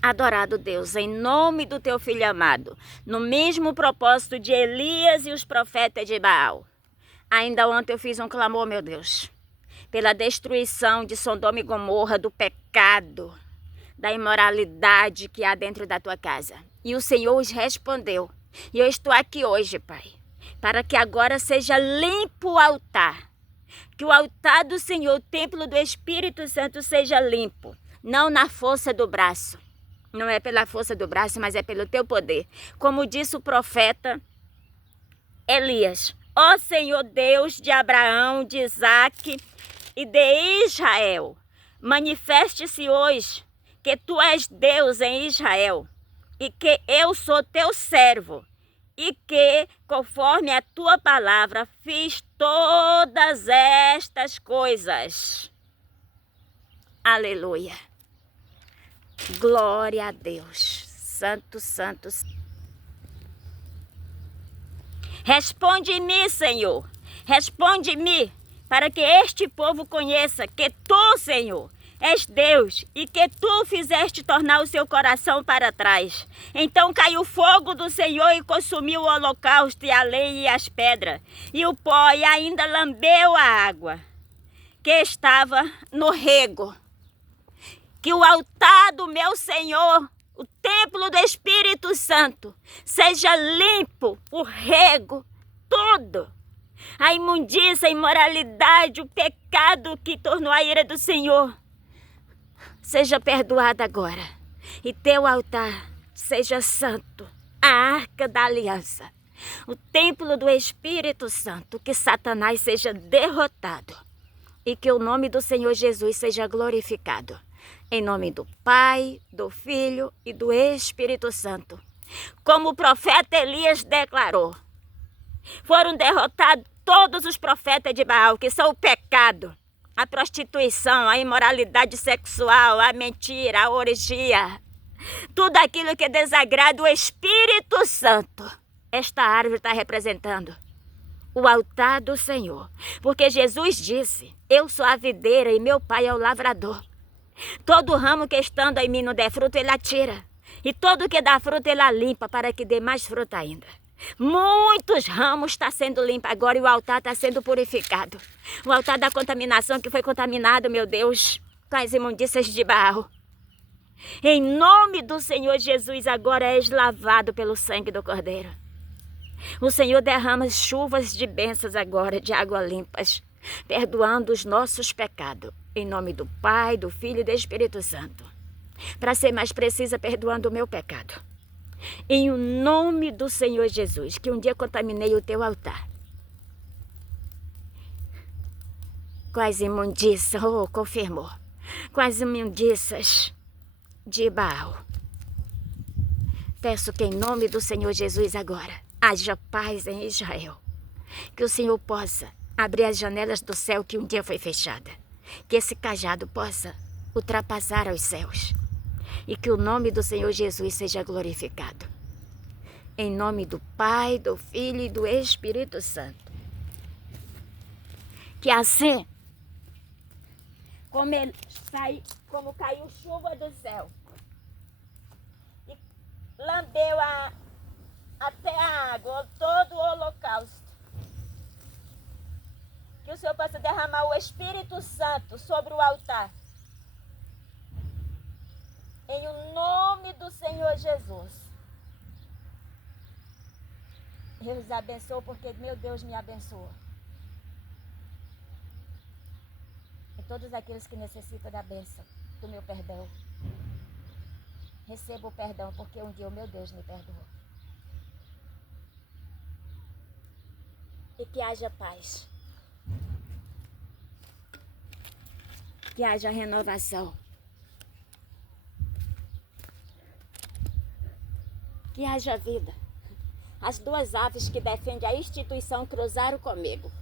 Adorado Deus, em nome do teu filho amado, no mesmo propósito de Elias e os profetas de Baal. Ainda ontem eu fiz um clamor, meu Deus, pela destruição de Sodoma e Gomorra, do pecado, da imoralidade que há dentro da tua casa. E o Senhor os respondeu. E eu estou aqui hoje, Pai, para que agora seja limpo o altar. Que o altar do Senhor, o templo do Espírito Santo, seja limpo, não na força do braço. Não é pela força do braço, mas é pelo teu poder. Como disse o profeta Elias: ó Senhor Deus de Abraão, de Isaque e de Israel, manifeste-se hoje que tu és Deus em Israel e que eu sou teu servo e que, conforme a tua palavra, fiz todas estas coisas. Aleluia. Glória a Deus. Santo, santo. Responde-me, Senhor. Responde-me, para que este povo conheça que tu, Senhor, és Deus e que tu fizeste tornar o seu coração para trás. Então caiu o fogo do Senhor e consumiu o holocausto e a lenha e as pedras e o pó, e ainda lambeu a água que estava no rego. Que o altar do meu Senhor, o templo do Espírito Santo, seja limpo, o rego, tudo. A imundícia, a imoralidade, o pecado que tornou a ira do Senhor, seja perdoado agora. E teu altar seja santo, a arca da aliança, o templo do Espírito Santo, que Satanás seja derrotado e que o nome do Senhor Jesus seja glorificado. Em nome do Pai, do Filho e do Espírito Santo. Como o profeta Elias declarou, foram derrotados todos os profetas de Baal, que são o pecado, a prostituição, a imoralidade sexual, a mentira, a orgia, tudo aquilo que desagrada o Espírito Santo. Esta árvore está representando o altar do Senhor, porque Jesus disse: eu sou a videira e meu Pai é o lavrador. Todo ramo que estando em mim não der fruto, ele atira. E todo que dá fruto, ele limpa, para que dê mais fruto ainda. Muitos ramos estão sendo limpos agora e o altar está sendo purificado. O altar da contaminação que foi contaminado, meu Deus, com as imundícias de Baal. Em nome do Senhor Jesus, agora és lavado pelo sangue do Cordeiro. O Senhor derrama chuvas de bênçãos agora, de água limpas, perdoando os nossos pecados. Em nome do Pai, do Filho e do Espírito Santo. Para ser mais precisa, perdoando o meu pecado. Em nome do Senhor Jesus, que um dia contaminei o teu altar. Com as imundícias, confirmou. Com as imundícias de Baal. Peço que em nome do Senhor Jesus agora, haja paz em Israel. Que o Senhor possa abrir as janelas do céu que um dia foi fechada. Que esse cajado possa ultrapassar aos céus. E que o nome do Senhor Jesus seja glorificado. Em nome do Pai, do Filho e do Espírito Santo. Que assim, como caiu chuva do céu, e lambeu até a água, todo o holocausto, que o Senhor possa derramar o Espírito Santo sobre o altar. Em o nome do Senhor Jesus. Eu os abençoo porque meu Deus me abençoa. E todos aqueles que necessitam da bênção, do meu perdão, recebo o perdão porque um dia o meu Deus me perdoou. E que haja paz. Que haja renovação. Que haja vida. As duas aves que defendem a instituição cruzaram comigo.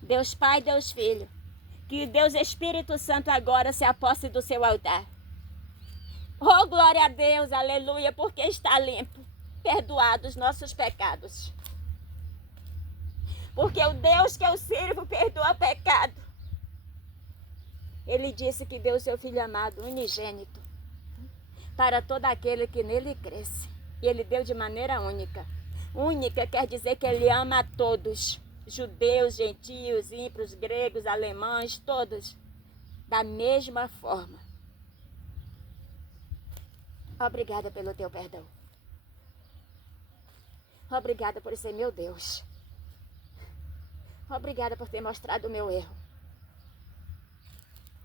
Deus Pai, Deus Filho. Que Deus Espírito Santo agora se aposse do seu altar. Oh, glória a Deus, aleluia, porque está limpo. Perdoados os nossos pecados. Porque o Deus que eu sirvo perdoa pecado. Ele disse que deu o seu Filho amado, unigênito, para todo aquele que nele cresce. E ele deu de maneira única. Única quer dizer que ele ama a todos. Judeus, gentios, ímpios, gregos, alemães, todos. Da mesma forma. Obrigada pelo teu perdão. Obrigada por ser meu Deus. Obrigada por ter mostrado o meu erro.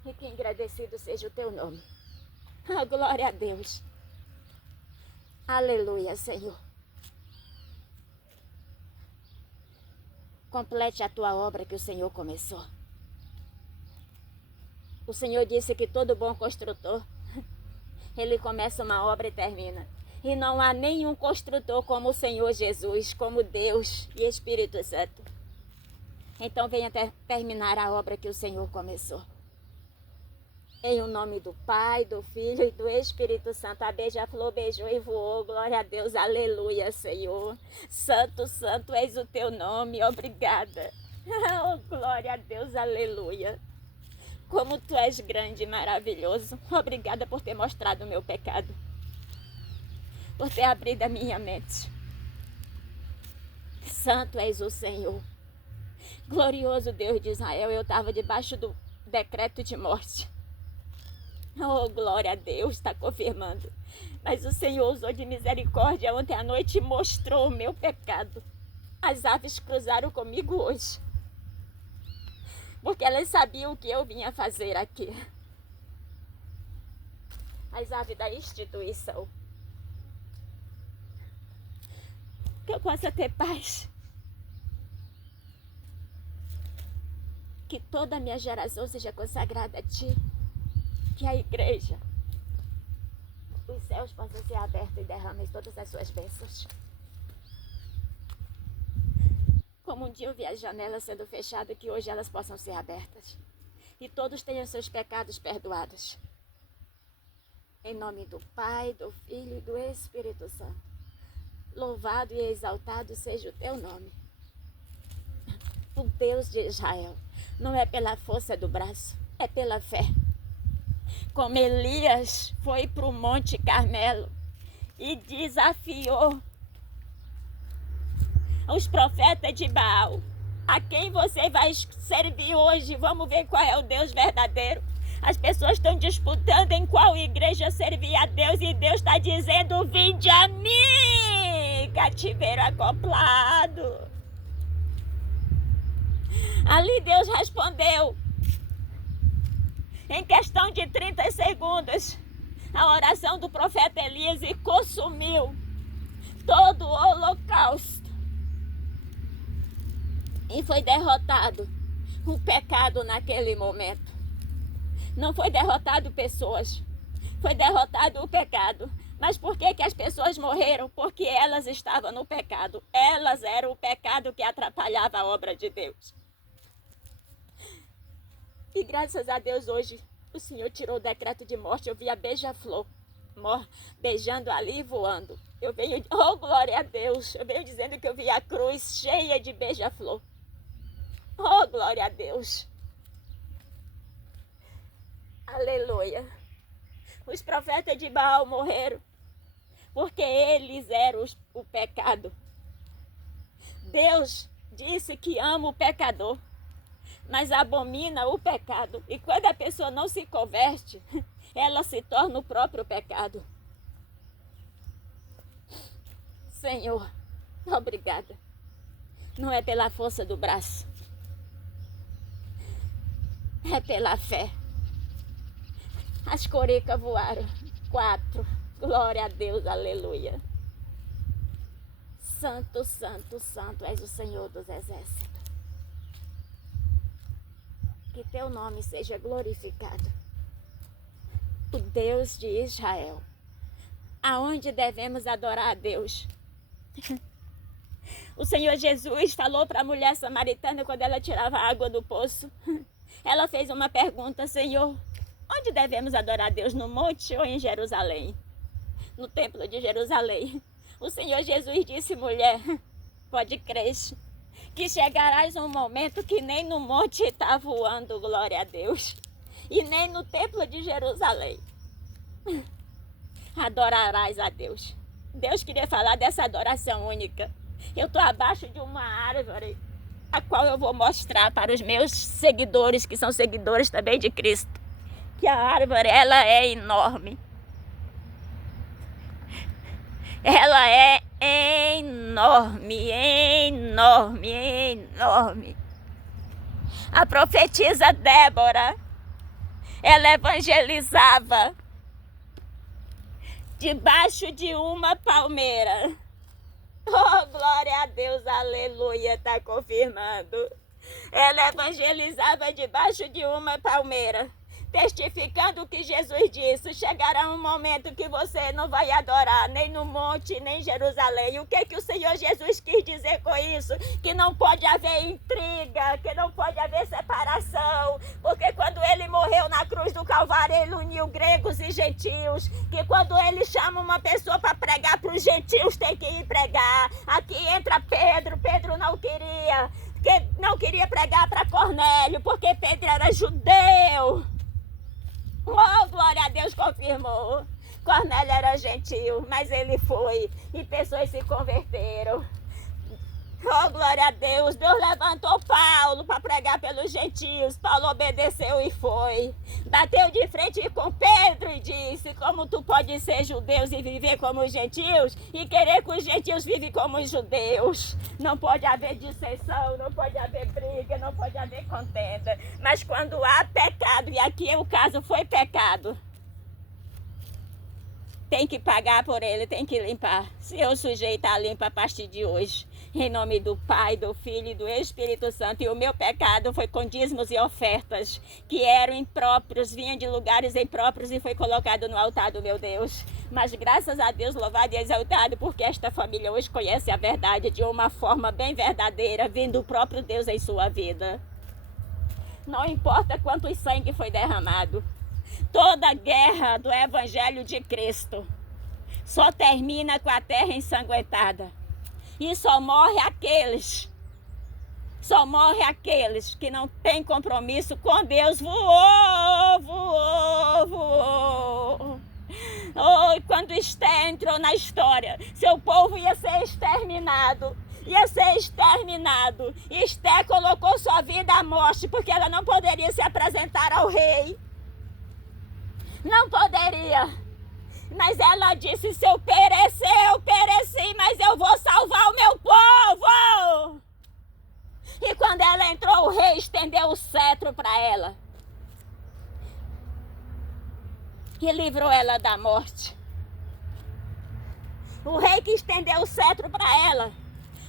E que agradecido seja o teu nome. Oh, glória a Deus. Aleluia, Senhor. Complete a tua obra que o Senhor começou. O Senhor disse que todo bom construtor, ele começa uma obra e termina. E não há nenhum construtor como o Senhor Jesus, como Deus e Espírito Santo. Então venha terminar a obra que o Senhor começou. Em o nome do Pai, do Filho e do Espírito Santo. A beija-flor beijou e voou. Glória a Deus. Aleluia, Senhor. Santo, santo és o teu nome. Obrigada. Oh, glória a Deus. Aleluia. Como tu és grande e maravilhoso. Obrigada por ter mostrado o meu pecado. Por ter abrido a minha mente. Santo és o Senhor. Glorioso Deus de Israel. Eu estava debaixo do decreto de morte. Oh, glória a Deus, está confirmando. Mas o Senhor usou de misericórdia ontem à noite e mostrou o meu pecado. As aves cruzaram comigo hoje. Porque elas sabiam o que eu vinha fazer aqui. As aves da instituição. Que eu possa ter paz. Que toda a minha geração seja consagrada a Ti. Que a igreja, os céus possam ser abertos e derramem todas as suas bênçãos. Como um dia eu vi as janelas sendo fechadas, que hoje elas possam ser abertas. E todos tenham seus pecados perdoados. Em nome do Pai, do Filho e do Espírito Santo. Louvado e exaltado seja o teu nome. O Deus de Israel. Não é pela força do braço, é pela fé. Como Elias foi para o Monte Carmelo e desafiou os profetas de Baal. A quem você vai servir hoje? Vamos ver qual é o Deus verdadeiro. As pessoas estão disputando em qual igreja servir a Deus e Deus está dizendo: vinde a mim, cativeiro acoplado. Ali Deus respondeu. Em questão de 30 segundos, a oração do profeta Elias e consumiu todo o holocausto. E foi derrotado o pecado naquele momento. Não foi derrotado pessoas, foi derrotado o pecado. Mas por que as pessoas morreram? Porque elas estavam no pecado. Elas eram o pecado que atrapalhava a obra de Deus. E graças a Deus hoje o Senhor tirou o decreto de morte. Eu vi a beija-flor beijando ali e voando. Eu venho, oh glória a Deus, eu venho dizendo que eu vi a cruz cheia de beija-flor. Oh glória a Deus. Aleluia. Os profetas de Baal morreram porque eles eram o pecado. Deus disse que ama o pecador, mas abomina o pecado. E quando a pessoa não se converte, ela se torna o próprio pecado. Senhor, obrigada. Não é pela força do braço, é pela fé. As coricas voaram. 4. Glória a Deus, aleluia. Santo, santo, santo és o Senhor dos exércitos. Que teu nome seja glorificado. O Deus de Israel. Aonde devemos adorar a Deus? O Senhor Jesus falou para a mulher samaritana quando ela tirava a água do poço. Ela fez uma pergunta: Senhor, onde devemos adorar a Deus? No monte ou em Jerusalém? No templo de Jerusalém. O Senhor Jesus disse: mulher, pode crer que chegarás um momento que nem no monte está voando, glória a Deus. e nem no templo de Jerusalém adorarás a Deus. Deus queria falar dessa adoração única. Eu estou abaixo de uma árvore, a qual eu vou mostrar para os meus seguidores, que são seguidores também de Cristo, que a árvore, ela é enorme. Ela é enorme, enorme, enorme. A profetisa Débora, ela evangelizava debaixo de uma palmeira. Oh, glória a Deus, aleluia, está confirmando. Ela evangelizava debaixo de uma palmeira, testificando o que Jesus disse. Chegará um momento que você não vai adorar nem no monte, nem em Jerusalém. O que o Senhor Jesus quis dizer com isso? Que não pode haver intriga, que não pode haver separação, porque quando ele morreu na cruz do Calvário, ele uniu gregos e gentios, que quando ele chama uma pessoa para pregar para os gentios, tem que ir pregar. Aqui entra Pedro. Pedro não queria pregar para Cornélio, porque Pedro era judeu. Oh, glória a Deus, confirmou. Cornélio era gentil, mas ele foi e pessoas se converteram. Oh, glória a Deus. Deus levantou Paulo para pregar pelos gentios. Paulo obedeceu e foi. Bateu de frente com Pedro e disse: como tu pode ser judeu e viver como os gentios e querer que os gentios vivem como os judeus? Não pode haver dissensão, não pode haver briga, não pode haver contenda. Mas quando há pecado, e aqui o caso foi pecado, tem que pagar por ele, tem que limpar. Se eu sujeitar, limpa a partir de hoje. Em nome do Pai, do Filho e do Espírito Santo. E o meu pecado foi com dízimos e ofertas, que eram impróprios, vinham de lugares impróprios e foi colocado no altar do meu Deus. Mas graças a Deus, louvado e exaltado, porque esta família hoje conhece a verdade de uma forma bem verdadeira, vindo o próprio Deus em sua vida. Não importa quanto sangue foi derramado. Toda guerra do Evangelho de Cristo só termina com a terra ensanguentada. E só morre aqueles que não têm compromisso com Deus. Voou. Oh, quando Esté entrou na história, seu povo ia ser exterminado. E Esté colocou sua vida à morte, porque ela não poderia se apresentar ao rei. Não poderia. Mas ela disse: se eu perecer, eu pereci, mas eu vou salvar o meu povo. E quando ela entrou, o rei estendeu o cetro para ela e livrou ela da morte. O rei que estendeu o cetro para ela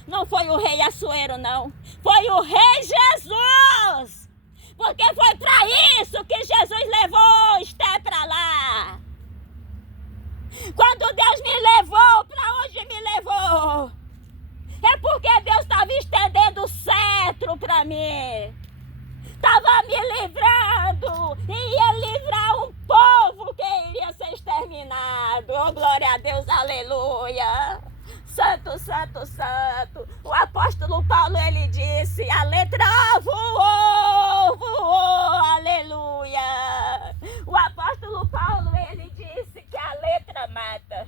não foi o rei Assuero, não. Foi o rei Jesus. Porque foi para isso que Jesus levou Esté para lá. Quando Deus me levou, para onde me levou? É porque Deus estava estendendo o cetro para mim. Estava me livrando. E ia livrar um povo que iria ser exterminado. Oh, glória a Deus, aleluia. Santo, santo, santo. O apóstolo Paulo, ele disse: a letra voou, aleluia. O apóstolo Paulo, ele disse que a letra mata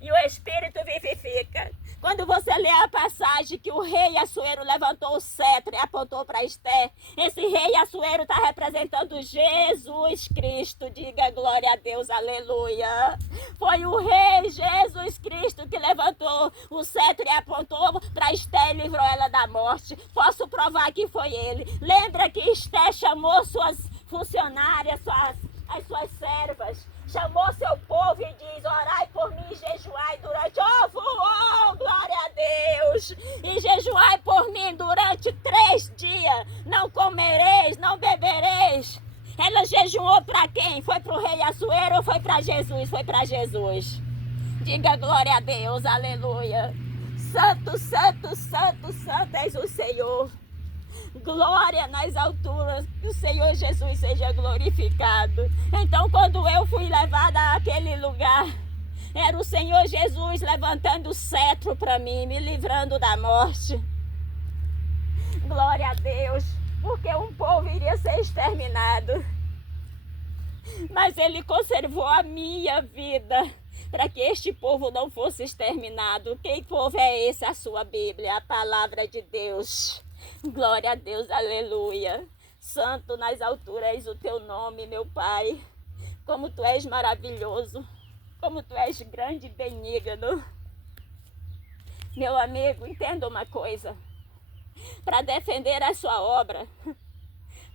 e o Espírito vivifica. Quando você lê a passagem que o rei Assuero levantou o cetro e apontou para Esté, esse rei Assuero está representando Jesus Cristo. Diga glória a Deus, aleluia. Foi o rei Jesus Cristo que levantou o cetro e apontou para Esté e livrou ela da morte. Posso provar que foi ele. Lembra que Esté chamou suas funcionárias, as suas servas, chamou seu povo e diz: orai por mim e jejuai durante... Oh, glória a Deus! E jejuai por mim durante 3 dias. Não comereis, não bebereis. Ela jejuou para quem? Foi para o rei Assuero ou foi para Jesus? Foi para Jesus. Diga glória a Deus, aleluia. Santo, santo, santo, santo és o Senhor. Glória nas alturas, que o Senhor Jesus seja glorificado. Então, quando eu fui levada àquele lugar, era o Senhor Jesus levantando o cetro para mim, me livrando da morte. Glória a Deus, porque um povo iria ser exterminado. Mas Ele conservou a minha vida para que este povo não fosse exterminado. Que povo é esse? A sua Bíblia, a palavra de Deus. Glória a Deus, aleluia. Santo nas alturas o teu nome, meu Pai. Como tu és maravilhoso, como tu és grande e benigno. Meu amigo, entenda uma coisa. Para defender a sua obra,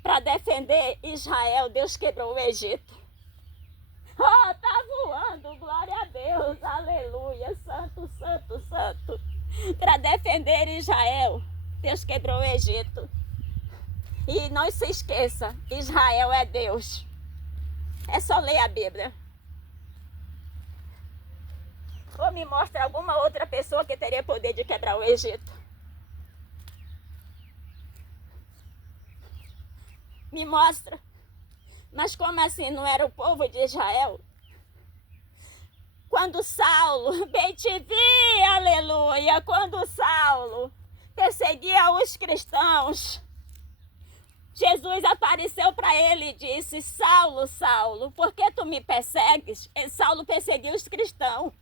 para defender Israel, Deus quebrou o Egito. Oh, tá voando, glória a Deus, aleluia, santo, santo, santo. Para defender Israel, Deus quebrou o Egito. E não se esqueça, Israel é Deus. É só ler a Bíblia. Ou me mostra alguma outra pessoa que teria poder de quebrar o Egito. Me mostra. Mas como assim não era o povo de Israel? Quando Saulo, bem te vi, aleluia, quando Saulo perseguia os cristãos, Jesus apareceu para ele e disse: Saulo, Saulo, por que tu me persegues? E Saulo perseguiu os cristãos,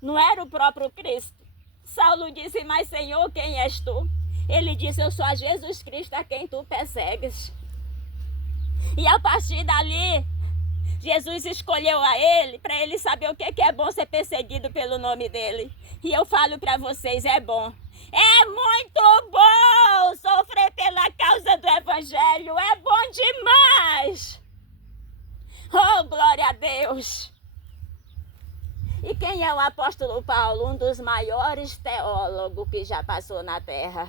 não era o próprio Cristo. Saulo disse: mas Senhor, quem és tu? Ele disse: eu sou a Jesus Cristo a quem tu persegues. E a partir dali, Jesus escolheu a ele para ele saber o que é bom ser perseguido pelo nome dele. E eu falo para vocês, é bom. É muito bom sofrer pela causa do Evangelho. É bom demais. Oh, glória a Deus. E quem é o apóstolo Paulo? Um dos maiores teólogos que já passou na terra,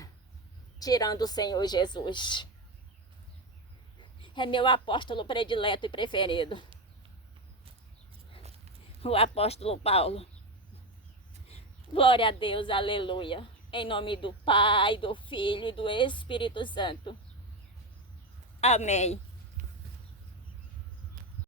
tirando o Senhor Jesus. É meu apóstolo predileto e preferido. O apóstolo Paulo. Glória a Deus, aleluia. Em nome do Pai, do Filho e do Espírito Santo. Amém.